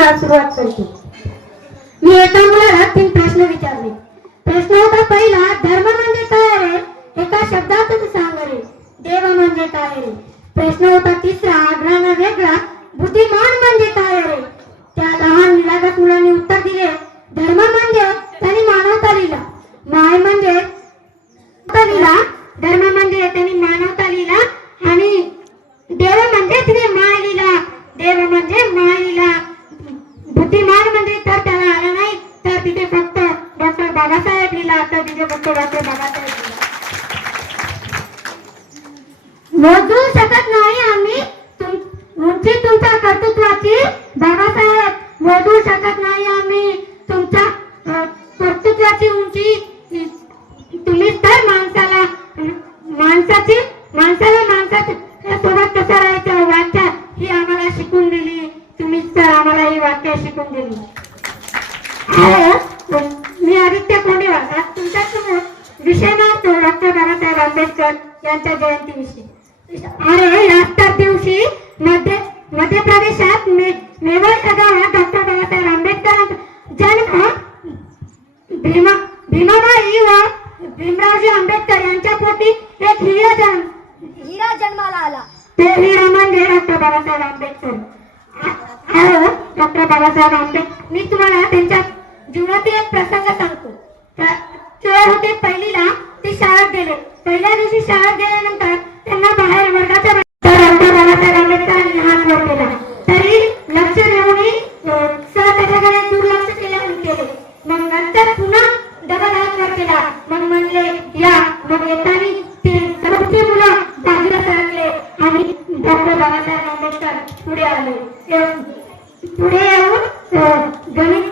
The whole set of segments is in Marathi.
तुम्हाला सुरुवात करतो मी एका मुलाला तीन प्रश्न विचारले. प्रश्न होता पहिला धर्म म्हणजे काय रे एका शब्दातच सांग रे. देव म्हणजे काय रे प्रश्न होता तिसरा आग्रहानं वेगळा बुद्धिमान म्हणजे काय रे त्या लहान निरागत मुलाने उत्तर दिले धर्म म्हणजे त्यांनी मानवता लिहिला. माय म्हणजे लिहिला धर्म म्हणजे त्यांनी मानवता लिहिला आणि देव म्हणजे तिने माय लिहिला. देव म्हणजे माय मोजू शकत नाही आम्ही. तुम- उंची तुमच्या कर्तृत्वाची बाबासाहेब मोजू शकत नाही आम्ही. तुमच्या कर्तृत्वाची उंची तुम्ही तर माणसाला माणसाची माणसाला माणसाच्या सोबत कसं राहायचं? वाक्य ही आम्हाला शिकून दिली. तुम्ही तर आम्हाला ही वाक्य शिकून दिली. मी आदित्य कोंडेवार आज तुमच्यासमोर विषय मानतो डॉक्टर बाबासाहेब आंबेडकर यांच्या जयंतीविषयी. अरे याच तर दिवशी मध्य मध्य प्रदेशात मेवाड या गावात डॉक्टर बाबासाहेब आंबेडकरांचा जन्म भीमा भीमाबाई व भीमरावजी आंबेडकर यांच्या पोटी एक हिरा जन्म. हिरा जन्माला आला. ते हिरा म्हणजे डॉक्टर बाबासाहेब आंबेडकर. अहो डॉक्टर बाबासाहेब आंबेडकर मी तुम्हाला त्यांच्या जीवनातील एक प्रसंग सांगतो. ते होते पहिलीला ते शाळेत गेले. पहिल्या दिवशी शाळेत गेल्यानंतर त्यांना बाहेर वर्गाच्या बाहेर- तर डॉक्टर बाबासाहेब आंबेडकरांनी हात वर केला. तरी लक्ष देऊनही सर त्याच्याकडे दुर्लक्ष केले केले. मग नंतर पुन्हा डबल हात वर केला. मग म्हणले या. मग येताना ते सर्वचे मुलं बाजूला सरकले आणि डॉक्टर बाबासाहेब आंबेडकर पुढे आले. पुढे येऊन गणित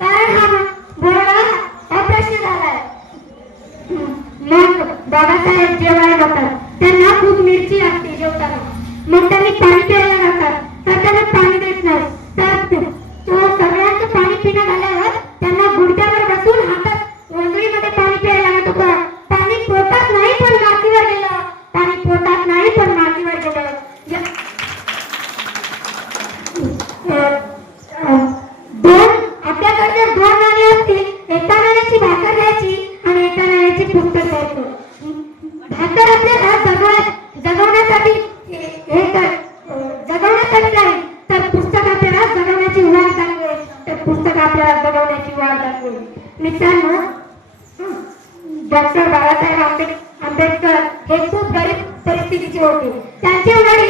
कारण हा बोर्डा अप्रश्न झालाय. मग बाबासाहेब जेवायला जातात त्यांना खूप मिरची लागते. जेवण एका नाण्याची पुस्तक द्यायचं भाकर आपल्याला जगवा जगवण्यासाठी हे- कर जगवण्यासाठी नाही तर पुस्तक आपल्याला जगवण्याची वाट दाखवेल. तर पुस्तक आपल्याला जगवण्याची वाट दाखवेल. मित्रांनो डॉक्टर बाळासाहेब आंबेडकर हे खूप गरीब परिस्थितीचे होते. त्यांचे वडील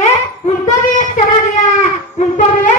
ಇಂಥವೇ